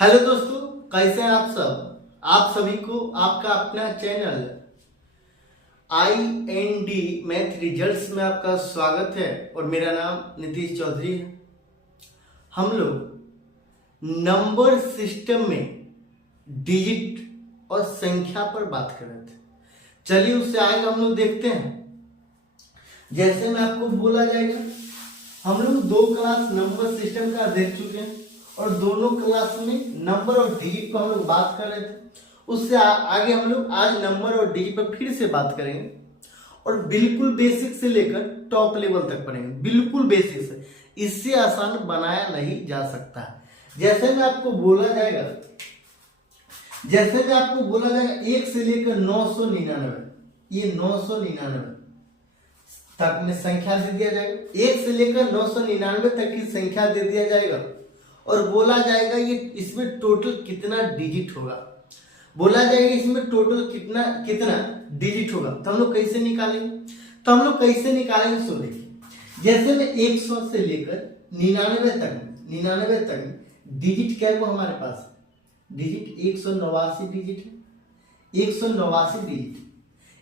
Hello दोस्तों, कैसे हैं आप सब। आप सभी को आपका अपना चैनल IND मैथ रिजल्ट्स में आपका स्वागत है और मेरा नाम नीतीश चौधरी है। हम लोग नंबर सिस्टम में डिजिट और संख्या पर बात कर रहे थे। चलिए उससे आगे हम लोग देखते हैं। जैसे मैं आपको बोला जाएगा, हम लोग 2 क्लास नंबर सिस्टम का देख चुके हैं और दोनों क्लास में नंबर और डिजिट पर हम लोग बात कर रहे थे। उससे आगे हम लोग आज नंबर और डिजिट पर फिर से बात करेंगे और बिल्कुल बेसिक से लेकर टॉप लेवल तक पढ़ेंगे। बिल्कुल बेसिक से, इससे आसान बनाया नहीं जा सकता है। जैसे मैं आपको बोला जाएगा 1 से लेकर 999, ये 999 तक में संख्या दे दिया जाएगा। 1 से लेकर 999 तक की संख्या दे दिया जाएगा और बोला जाएगा ये इसमें टोटल कितना डिजिट होगा। बोला जाएगा इसमें टोटल कितना डिजिट होगा। तो हम लोग कैसे निकालेंगे सो देखिए। जैसे में 100 से लेकर 99 तक डिजिट क्या है वो हमारे पास डिजिट 189 डिजिट है। 189 डिजिट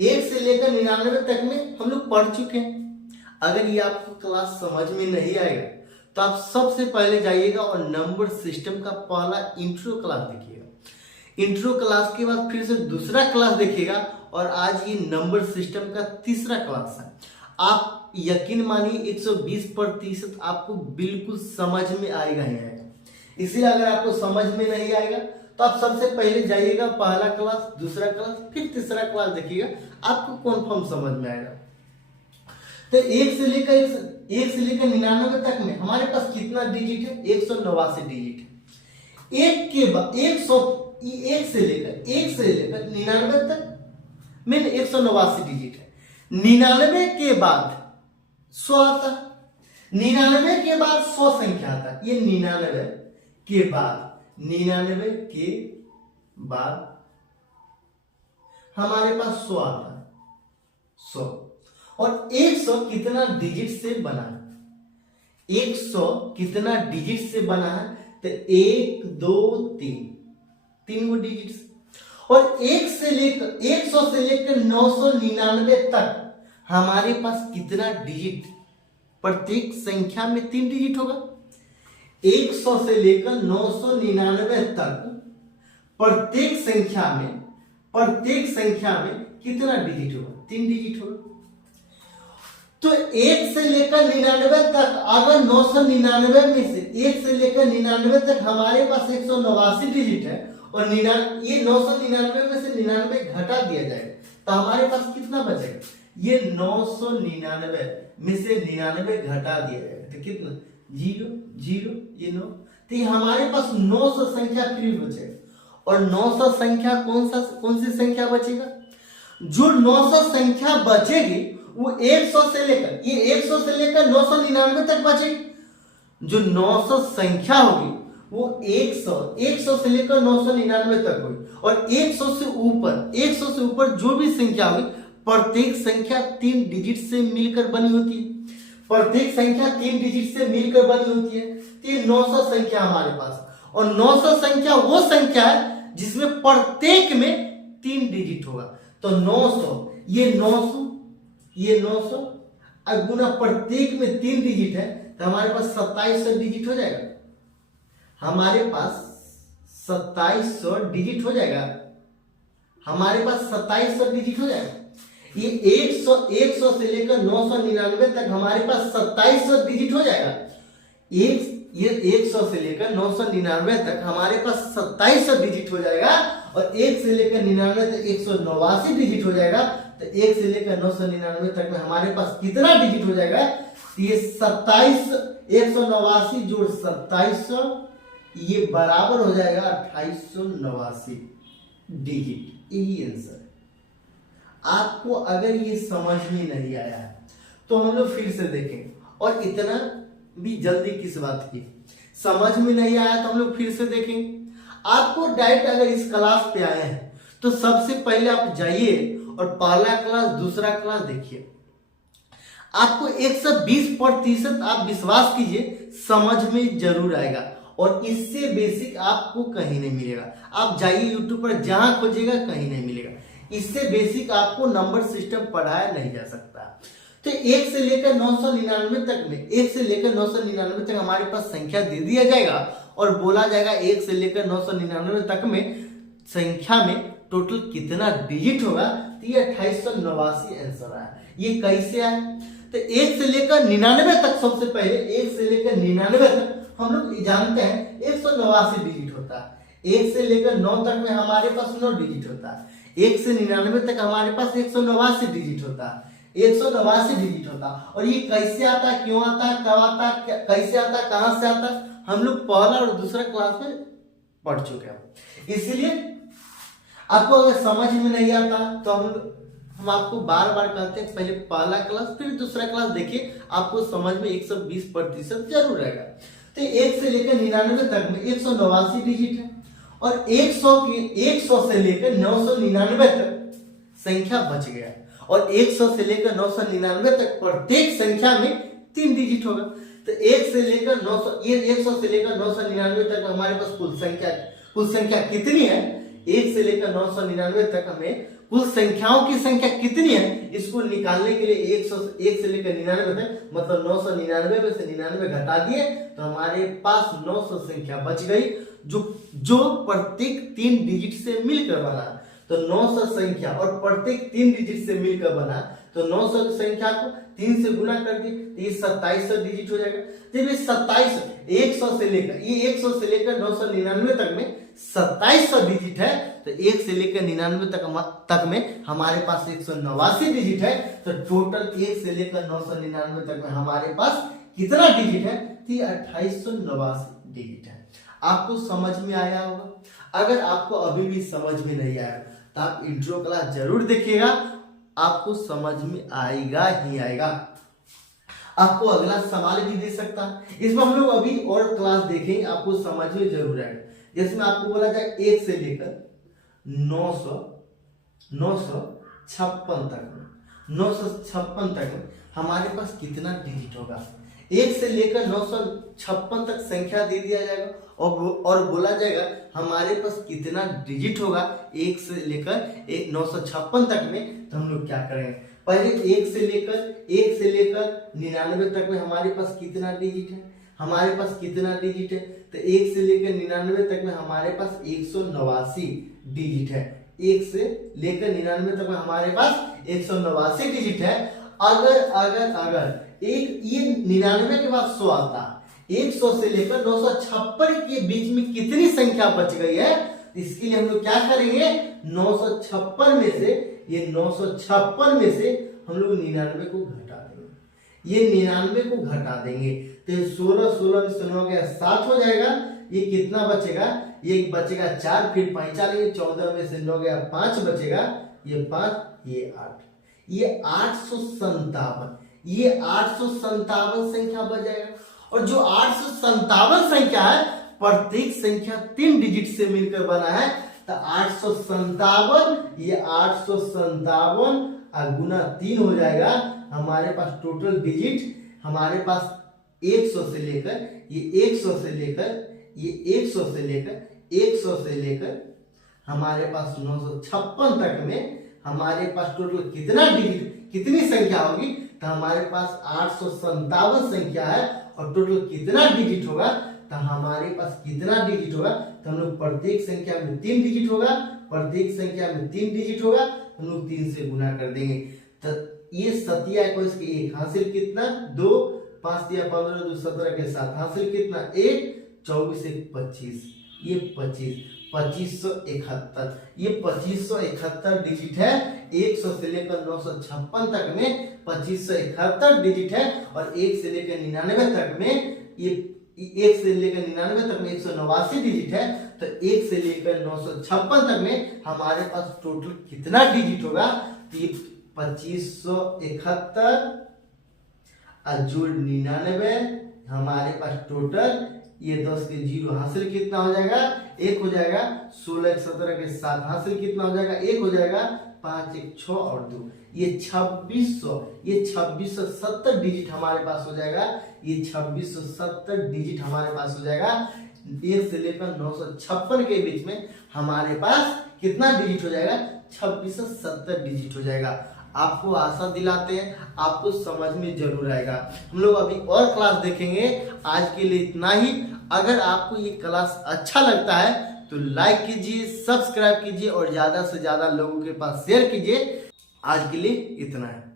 1 से लेकर 99 तक में हम लोग पढ़ चुके हैं। अगर ये आपको क्लास समझ में नहीं आएगा तो आप सबसे पहले जाइएगा और नंबर सिस्टम का पहला इंट्रो क्लास देखिएगा। इंट्रो क्लास के बाद फिर से दूसरा क्लास देखिएगा और आज ये नंबर सिस्टम का तीसरा क्लास है। आप यकीन मानिए 120% आपको बिल्कुल समझ में आएगा ही आएगा। इसलिए अगर आपको समझ में नहीं आएगा तो आप सबसे पहले जाइएगा पहला क्लास, दूसरा क्लास, फिर तीसरा क्लास देखिएगा, आपको कन्फर्म समझ में आएगा। तो 1 से लेकर 99 तक में हमारे पास कितना डिजिट है? 189 डिजिट है। 1 से लेकर 99 तक में 189 डिजिट है। 99 के बाद 100 आता है। 99 के बाद 100 संख्या आता है। ये 99 के बाद हमारे पास 100 आता है। 100 और 100 कितना डिजिट से बना है? 100 कितना डिजिट से बना है? तो 1 2 3 वो डिजिट। और 100 से लेकर 999 तक हमारे पास कितना डिजिट? प्रत्येक संख्या में 3 डिजिट होगा। 100 से लेकर 999 तक प्रत्येक संख्या में कितना डिजिट होगा? 3 डिजिट होगा। तो 1 से लेकर 99 तक, अगर 999 में से 1 से लेकर 99 तक हमारे पास 189 डिजिट है और ये 999 में से 99 घटा दिया जाएगा तो हमारे पास कितना बचेगा? ये 999 में से 99 घटा दिया जाएगा तो कितना? 0 ये 9। तो ये हमारे पास 900 संख्या फिर बचेगा। और 900 संख्या कौन सी संख्या बचेगा? जो 900 संख्या बचेगी वो 100 से लेकर 999 तक बचेगी। जो 900 संख्या होगी वो 100 से लेकर 999 तक होगी। और 100 से ऊपर जो भी संख्या होगी, प्रत्येक संख्या 3 डिजिट से मिलकर बनी होती है। प्रत्येक संख्या 3 डिजिट से मिलकर बनी होती है। तो ये 900 संख्या हमारे पास। और 900 संख्या वो संख्या है जिसमें प्रत्येक में 3 डिजिट होगा। तो 900 ये 900 गुना प्रत्येक में 3 डिजिट है तो हमारे पास 2700 डिजिट हो जाएगा। हमारे पास 2700 डिजिट हो जाएगा। ये 100 से लेकर 999 तक हमारे पास 2700 डिजिट हो जाएगा। ये 100 से लेकर 999 तक हमारे पास 2700 डिजिट हो जाएगा। और 1 से लेकर 99 तक 189 डिजिट हो जाएगा। तो 1 से लेकर 999 तक में हमारे पास कितना डिजिट हो जाएगा? ये 189 जोड़ 2700, ये बराबर हो जाएगा 2889 डिजिट। यही आंसर। आपको अगर ये समझ में नहीं आया है तो हम लोग फिर से देखें। और इतना भी जल्दी किस बात की? समझ में नहीं आया तो हम लोग फिर से देखेंगे। आपको डायरेक्ट अगर इस क्लास पे आए हैं तो सबसे पहले आप जाइए और पहला क्लास, दूसरा क्लास देखिए। आपको 120% आप विश्वास कीजिए समझ में जरूर आएगा। और इससे बेसिक आपको कहीं नहीं मिलेगा। आप जाइए यूट्यूब पर, जहां खोजिएगा कहीं नहीं मिलेगा। इससे बेसिक आपको नंबर सिस्टम पढ़ाया नहीं जा सकता। तो 1 से लेकर 999 तक में, 1 से लेकर 999 तक हमारे पास संख्या दे दिया जाएगा और बोला जाएगा 1 से लेकर 999 तक में संख्या में टोटल कितना डिजिट होगा। तो ये 2889 आंसर आया। ये कैसे आया? तो 1 से लेकर 99 तक, सबसे पहले 1 से लेकर 99 तक हम लोग जानते हैं 189 डिजिट होता है। 1 से लेकर 9 तक में हमारे पास 9 डिजिट होता है। 1 से 99 तक हमारे पास 189 डिजिट होता है। 189 डिजिट होता है। और ये कैसे आता है, क्यों आता है, कब आता है, कैसे आता है, कहां से आता है, हम लोग पहला और दूसरा क्लास में पढ़ चुके हैं। इसलिए आपको अगर समझ में नहीं आता तो हम आपको बार बार कहते हैं पहले पहला क्लास फिर दूसरा क्लास देखिए, आपको समझ में 120% जरूर रहेगा। तो 1 से लेकर 99 तक में 189 डिजिट है और 100 से लेकर 999 तक संख्या बच गया और 100 से लेकर 999 तक प्रत्येक संख्या में 3 डिजिट होगा। तो 1 से लेकर 900, ये 100 से लेकर 999 तक हमारे पास कुल संख्या कितनी है? 1 से लेकर 999 तक हमें कुल संख्याओं की संख्या कितनी है, इसको निकालने के लिए 1 से लेकर 99 तक, मतलब 999 में से 99 घटा दिए तो हमारे पास 900 संख्या बच गई, जो प्रत्येक 3 डिजिट से मिलकर बना। तो 900 संख्या और प्रत्येक 3 डिजिट से मिलकर बना, तो 900 की संख्या को 3 से गुना कर दिए तो ये 2700 डिजिट हो जाएगा। जब ये 2700 100 से लेकर 999 तक में 2700 डिजिट है, तो 1 से लेकर 99 तक में हमारे पास 189 डिजिट है। तो टोटल 1 से लेकर 999 तक में हमारे पास कितना डिजिट है? 2889 डिजिट है। आपको समझ में आया होगा। अगर आपको अभी भी समझ में नहीं आया तो आप इंट्रो क्लास जरूर देखिएगा, आपको समझ में आएगा ही आएगा। आपको अगला सवाल भी दे सकता है, इसमें हम लोग अभी और क्लास देखेंगे, आपको समझ में जरूर आएगा। जिसमें आपको बोला जाए 1 से लेकर 956 तक में, 956 तक में हमारे पास कितना डिजिट होगा। 1 से लेकर 956 तक संख्या दे दिया जाएगा और बोला जाएगा हमारे पास कितना डिजिट होगा 1 से लेकर 956 तक में। तो हम लोग क्या करेंगे, पहले 1 से लेकर 99 तक में हमारे पास कितना डिजिट है, हमारे पास कितना डिजिट है। तो 1 से लेकर 99 तक में हमारे पास 189 डिजिट है। 1 से लेकर 99 तक में हमारे पास 189 डिजिट है। अगर एक ये 99 के बाद 100 आता, 100 से लेकर 956 के बीच में कितनी संख्या बच गई है, इसके लिए हम लोग क्या करेंगे, 956 में से, ये 956 में से हम लोग 99 को घटा देंगे। ये 99 को घटा देंगे तो 16 में 16 गया 7 हो जाएगा। ये कितना बचेगा, ये बचेगा 4, फिर 5 लेंगे, 14 में से 9 गया 5 बचेगा, ये 5, ये 8, ये 857, ये 857 संख्या बच जाएगा। और जो 857 संख्या है प्रत्येक संख्या 3 डिजिट से मिलकर बना है, तो 857, ये 857 गुना 3 हो जाएगा। हमारे पास टोटल डिजिट हमारे पास 100 से लेकर हमारे पास 956 तक में हमारे पास टोटल कितना डिजिट, कितनी संख्या होगी, तो हमारे पास 857 संख्या है और टोटल कितना डिजिट होगा, तो हमारे पास कितना डिजिट होगा, तो हम लोग प्रत्येक संख्या में 3 डिजिट होगा, प्रत्येक संख्या में 3 डिजिट होगा, हम लोग 3 से गुना कर देंगे। तो ये 27 के 1 हासिल कितना 2, 5 दिया 15, 2 17 के 7 हासिल कितना 1, 24 1 25, ये 2571, ये 2571 डिजिट है। 100 से लेकर 956 तक में 2571 डिजिट है और 1 से लेकर 99 तक में, ये 1 से लेकर 99 तक में 189 डिजिट है। तो 1 से लेकर 956 तक में हमारे पास टोटल कितना डिजिट होगा, 2571 जोड़ 99, हमारे पास टोटल ये 10 के 0 हासिल कितना हो जाएगा 1 हो जाएगा। 16 17 के 7 हासिल कितना हो जाएगा 1 हो जाएगा। 5 1 6 और 2, ये 2600, ये 2670 डिजिट हमारे पास हो जाएगा। ये 2670 डिजिट हमारे पास हो जाएगा। 1 से लेकर 956 के बीच में हमारे पास कितना डिजिट हो जाएगा? 2670 डिजिट हो जाएगा। आपको आशा दिलाते हैं आपको समझ में जरूर आएगा। हम लोग अभी और क्लास देखेंगे, आज के लिए इतना ही। अगर आपको ये क्लास अच्छा लगता है तो लाइक कीजिए, सब्सक्राइब कीजिए और ज्यादा से ज्यादा लोगों के पास शेयर कीजिए। आज के लिए इतना है।